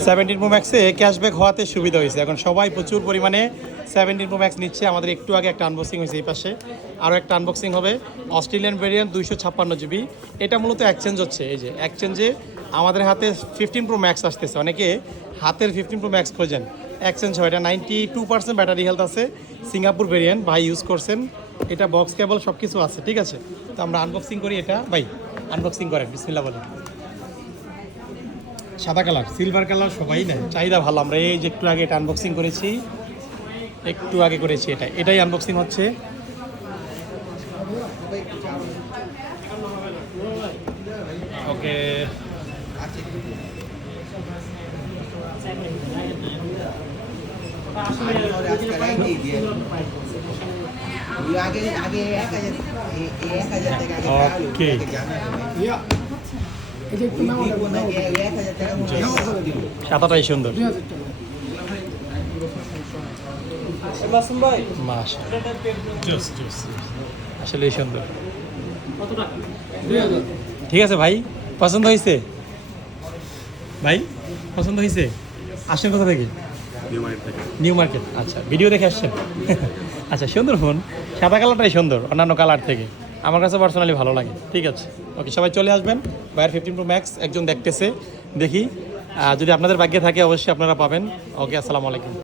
17 Pro Max-এ cashback হওয়াতে সুবিধা হয়েছে, এখন সবাই প্রচুর পরিমাণে 17 Pro Max নিচ্ছে। আমাদের একটু আগে একটা আনবক্সিং হয়েছে, এই পাশে আরও একটা আনবক্সিং হবে। Australian variant 256 GB। এটা মূলত এক্সচেঞ্জ হচ্ছে, এই যে এক্সচেঞ্জে আমাদের হাতে 15 Pro Max আসতেছে। অনেকে হাতের 15 Pro Max খোঁজেন, এক্সচেঞ্জ হয়। এটা 92% ব্যাটারি হেলথ আছে, সিঙ্গাপুর ভেরিয়েন্ট, ভাই ইউজ করছেন। এটা বক্স কেবল সব কিছু আছে, ঠিক আছে। তো আমরা আনবক্সিং করি এটা, ভাই আনবক্সিং করেন, বিসমিল্লাহ বলেন। সাদা কালার, সিলভার কালার সবাই নেয়, চাহিদা ভালো। আমরা এই যে একটু আগে এটা আনবক্সিং করেছি, একটু আগে করেছি এটাই আনবক্সিং হচ্ছে। ওকে, ওকে, সাদাটাই সুন্দর, আসলে সুন্দর। ঠিক আছে ভাই, পছন্দ হয়েছে? ভাই পছন্দ হয়েছে? আসছেন কোথা থেকে? New market. আচ্ছা, ভিডিও দেখে আসছেন? আচ্ছা, সুন্দর ফোন, সাদা কালারটাই সুন্দর অন্যান্য কালার থেকে, আমার কাছে পার্সোনালি ভালো লাগে। ঠিক আছে, ওকে, সবাই চলে আসবেন। ভাইয়ের 15 Pro Max একজন দেখতেছে, দেখি যদি আপনাদের ভাগ্যে থাকে অবশ্যই আপনারা পাবেন। ওকে, আসসালামু আলাইকুম।